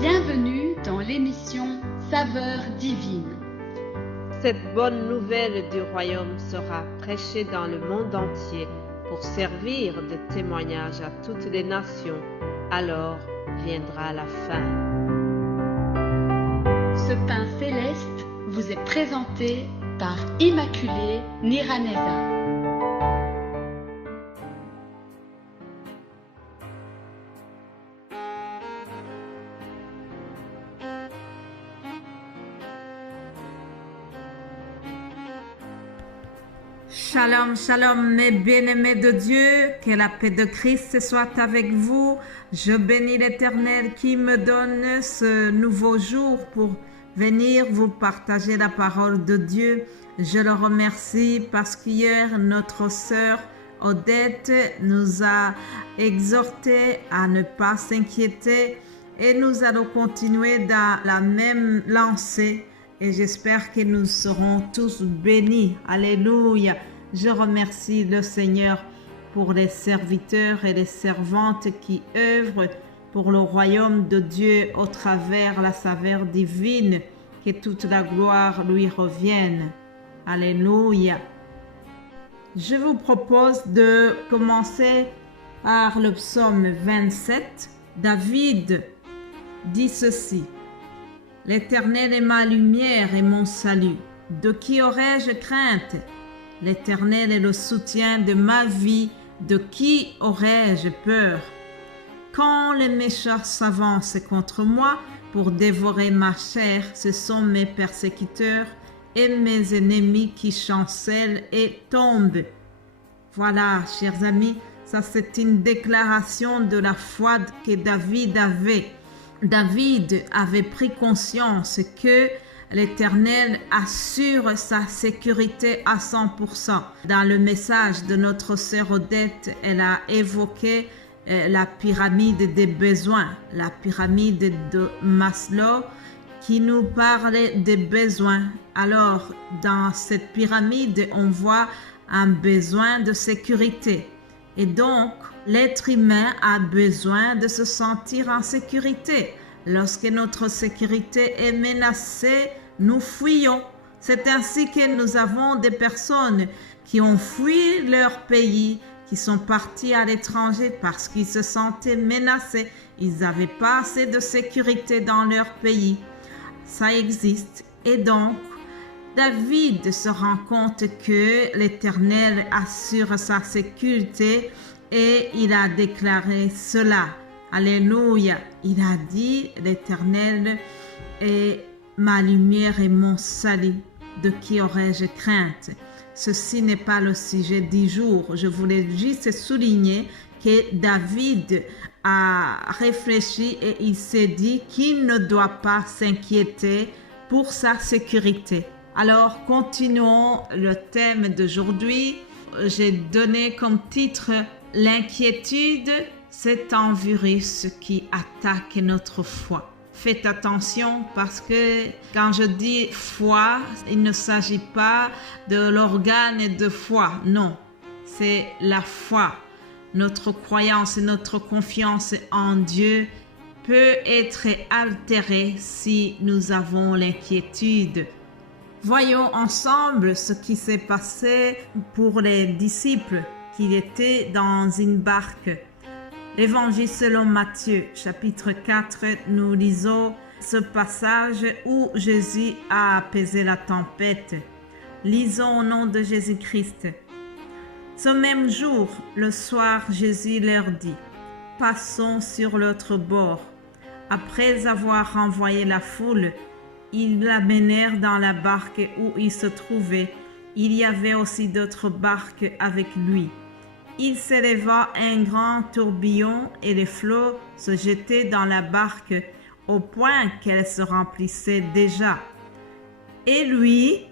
Bienvenue dans l'émission Saveurs divines. Cette bonne nouvelle du royaume sera prêchée dans le monde entier pour servir de témoignage à toutes les nations. Alors viendra la fin. Ce pain céleste vous est présenté par Immaculée Niraneza. Shalom, shalom, mes bien-aimés de Dieu, que la paix de Christ soit avec vous. Je bénis l'Éternel qui me donne ce nouveau jour pour venir vous partager la parole de Dieu. Je le remercie parce qu'hier, notre sœur Odette nous a exhorté à ne pas s'inquiéter et nous allons continuer dans la même lancée. Et j'espère que nous serons tous bénis. Alléluia. Je remercie le Seigneur pour les serviteurs et les servantes qui œuvrent pour le royaume de Dieu au travers la saveur divine. Que toute la gloire lui revienne. Alléluia. Je vous propose de commencer par le psaume 27. David dit ceci. L'Éternel est ma lumière et mon salut. De qui aurais-je crainte? L'Éternel est le soutien de ma vie. De qui aurais-je peur? Quand les méchants s'avancent contre moi pour dévorer ma chair, ce sont mes persécuteurs et mes ennemis qui chancellent et tombent. Voilà, chers amis, ça c'est une déclaration de la foi que David avait. David avait pris conscience que l'Éternel assure sa sécurité à 100%. Dans le message de notre sœur Odette, elle a évoqué la pyramide des besoins, la pyramide de Maslow qui nous parlait des besoins. Alors, dans cette pyramide, on voit un besoin de sécurité. Et donc, l'être humain a besoin de se sentir en sécurité. Lorsque notre sécurité est menacée, nous fuyons. C'est ainsi que nous avons des personnes qui ont fui leur pays, qui sont partis à l'étranger parce qu'ils se sentaient menacés. Ils n'avaient pas assez de sécurité dans leur pays. Ça existe. Et donc, David se rend compte que l'Éternel assure sa sécurité et il a déclaré cela. Alléluia. Il a dit, l'Éternel est ma lumière et mon salut. De qui aurais-je crainte? Ceci n'est pas le sujet du jour. Je voulais juste souligner que David a réfléchi et il s'est dit qu'il ne doit pas s'inquiéter pour sa sécurité. Alors, continuons le thème d'aujourd'hui. J'ai donné comme titre « L'inquiétude, c'est un virus qui attaque notre foi ». Faites attention parce que quand je dis foi, il ne s'agit pas de l'organe de foi. Non, c'est la foi. Notre croyance et notre confiance en Dieu peut être altérée si nous avons l'inquiétude. Voyons ensemble ce qui s'est passé pour les disciples qui étaient dans une barque. L'Évangile selon Matthieu, chapitre 4, nous lisons ce passage où Jésus a apaisé la tempête. Lisons au nom de Jésus-Christ. Ce même jour, le soir, Jésus leur dit, « Passons sur l'autre bord. » Après avoir renvoyé la foule, ils l'amenèrent dans la barque où il se trouvait. Il y avait aussi d'autres barques avec lui. Il s'éleva un grand tourbillon et les flots se jetaient dans la barque au point qu'elle se remplissait déjà. Et lui,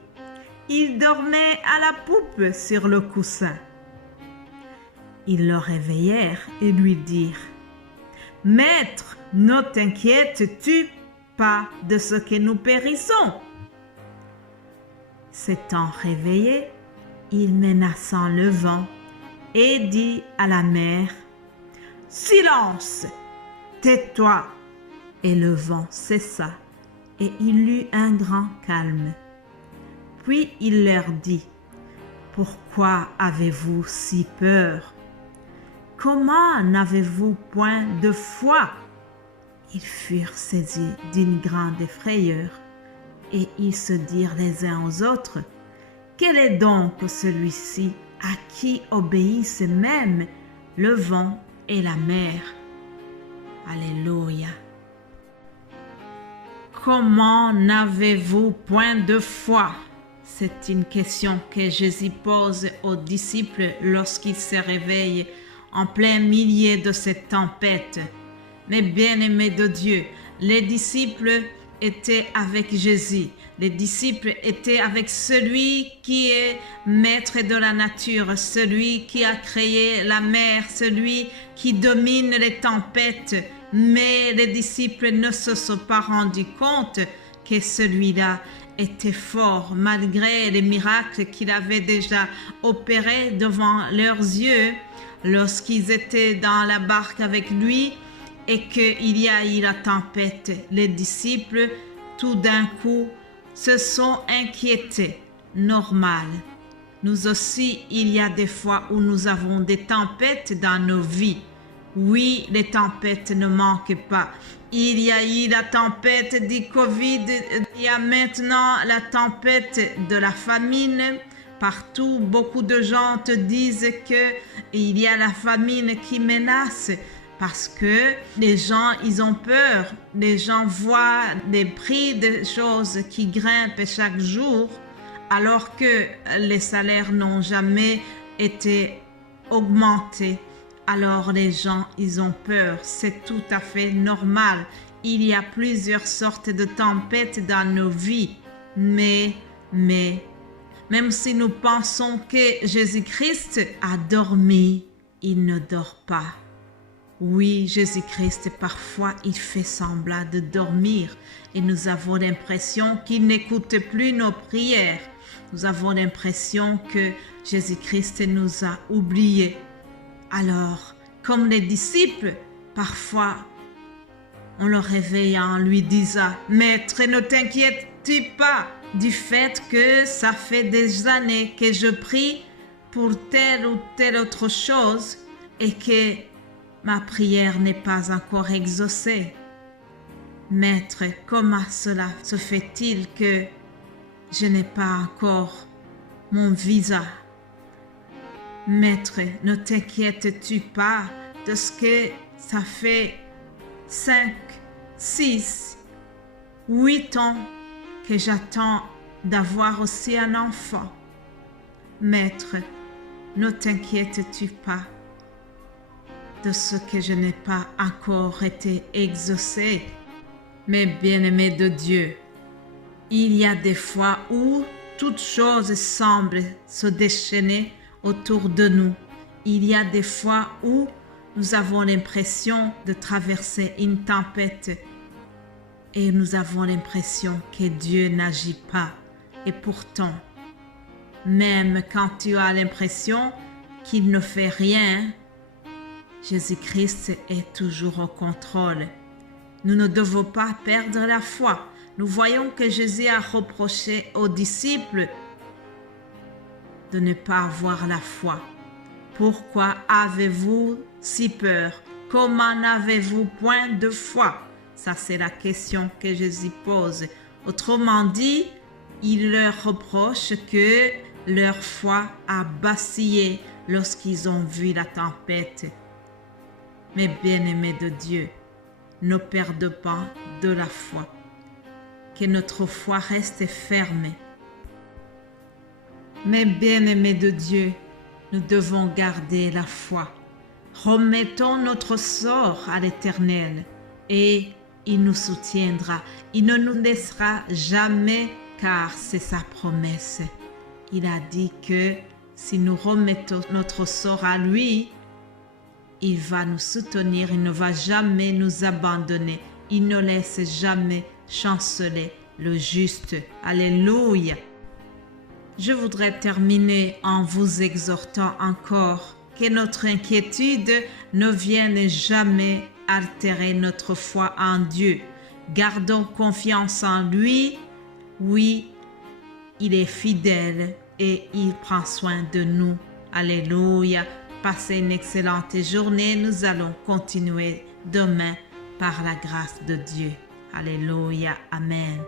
il dormait à la poupe sur le coussin. Ils le réveillèrent et lui dirent, « Maître, ne t'inquiètes-tu pas de ce que nous périssons? » S'étant réveillé, il menaça le vent et dit à la mer, « Silence, tais-toi !» Et le vent cessa, et il eut un grand calme. Puis il leur dit, « Pourquoi avez-vous si peur? Comment n'avez-vous point de foi ?» Ils furent saisis d'une grande frayeur, et ils se dirent les uns aux autres, « Quel est donc celui-ci à qui obéissent même le vent et la mer? » Alléluia. Comment n'avez-vous point de foi? C'est une question que Jésus pose aux disciples lorsqu'ils se réveillent en plein milieu de cette tempête. Mais bien-aimés de Dieu, les disciples étaient avec Jésus. Les disciples étaient avec celui qui est maître de la nature, celui qui a créé la mer, celui qui domine les tempêtes. Mais les disciples ne se sont pas rendus compte que celui-là était fort malgré les miracles qu'il avait déjà opérés devant leurs yeux lorsqu'ils étaient dans la barque avec lui et qu'il y a eu la tempête. Les disciples, tout d'un coup, se sont inquiétés. Normal. Nous aussi, il y a des fois où nous avons des tempêtes dans nos vies. Oui, les tempêtes ne manquent pas. Il y a eu la tempête du Covid, il y a maintenant la tempête de la famine. Partout, beaucoup de gens te disent qu'il y a la famine qui menace parce que les gens, ils ont peur. Les gens voient des prix de choses qui grimpent chaque jour alors que les salaires n'ont jamais été augmentés. Alors les gens, ils ont peur. C'est tout à fait normal. Il y a plusieurs sortes de tempêtes dans nos vies. Mais, même si nous pensons que Jésus-Christ a dormi, il ne dort pas. Oui, Jésus-Christ, parfois, il fait semblant de dormir et nous avons l'impression qu'il n'écoute plus nos prières. Nous avons l'impression que Jésus-Christ nous a oubliés. Alors, comme les disciples, parfois, on le réveille en lui disant « Maître, ne t'inquiètes-tu pas du fait que ça fait des années que je prie pour telle ou telle autre chose et que ma prière n'est pas encore exaucée. Maître, comment cela se fait-il que je n'ai pas encore mon visa? Maître, ne t'inquiètes-tu pas de ce que ça fait 5, 6, 8 ans que j'attends d'avoir aussi un enfant? Maître, ne t'inquiètes-tu pas de ce que je n'ai pas encore été exaucé? Mais bien-aimés de Dieu, il y a des fois où toutes choses semblent se déchaîner autour de nous. Il y a des fois où nous avons l'impression de traverser une tempête et nous avons l'impression que Dieu n'agit pas. Et pourtant, même quand tu as l'impression qu'il ne fait rien, Jésus-Christ est toujours au contrôle. Nous ne devons pas perdre la foi. Nous voyons que Jésus a reproché aux disciples de ne pas avoir la foi. Pourquoi avez-vous si peur? Comment n'avez-vous point de foi? Ça, c'est la question que Jésus pose. Autrement dit, il leur reproche que leur foi a vacillé lorsqu'ils ont vu la tempête. Mais bien-aimés de Dieu, ne perdez pas de la foi. Que notre foi reste ferme. Mais bien-aimés de Dieu, nous devons garder la foi. Remettons notre sort à l'Éternel et il nous soutiendra. Il ne nous laissera jamais car c'est sa promesse. Il a dit que si nous remettons notre sort à lui, il va nous soutenir, il ne va jamais nous abandonner. Il ne laisse jamais chanceler le juste. Alléluia. Je voudrais terminer en vous exhortant encore que notre inquiétude ne vienne jamais altérer notre foi en Dieu. Gardons confiance en lui. Oui, il est fidèle et il prend soin de nous. Alléluia. Passez une excellente journée. Nous allons continuer demain par la grâce de Dieu. Alléluia. Amen.